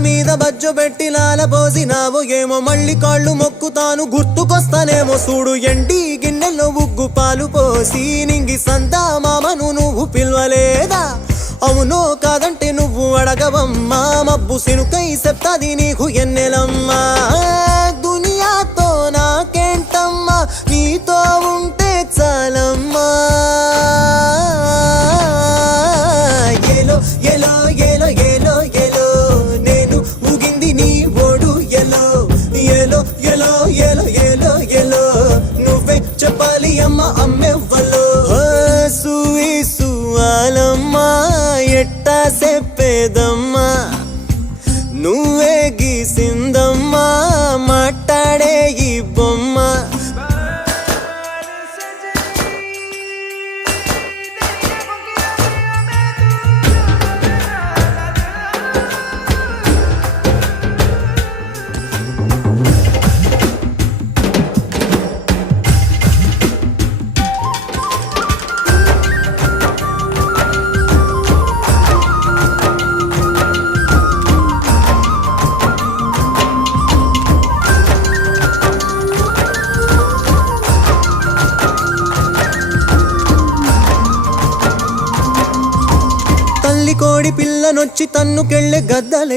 మీద బజ్జు పెట్టి లాల పోసినావు ఏమో మళ్ళీ కాళ్ళు మొక్కుతాను గుర్తుకొస్తానేమో చూడు ఎండి గిన్నెల్లో ఉగ్గు పాలు పోసి నింగి సంతా మామను నువ్వు పిలవలేదా అవునో కాదంటే నువ్వు అడగవమ్మా మబ్బు సినుకై చెప్తాది నీకు ఎన్నెలమ్మా దునియాతో నాకేంటమ్మా నీతో ఉంటే చాలమ్మా ఏలో ఏలో ఏలో ఏలో ఏలో నేను ఊగింది నీ ఓడు ఎలో ఏలో ఏలో ఏలో ఏలో ఏలో నువ్వే చెప్పాలి అమ్మ అమ్మెవ్వలో సూసు ఆలమ్మా ఎట్టా చెప్పేదమ్మా నువ్వే గీసిందమ్మా మాట్లాడే ఈ బొమ్మ కోడి పిల్లనొచ్చి తన్నుకెళ్ళే గద్దలే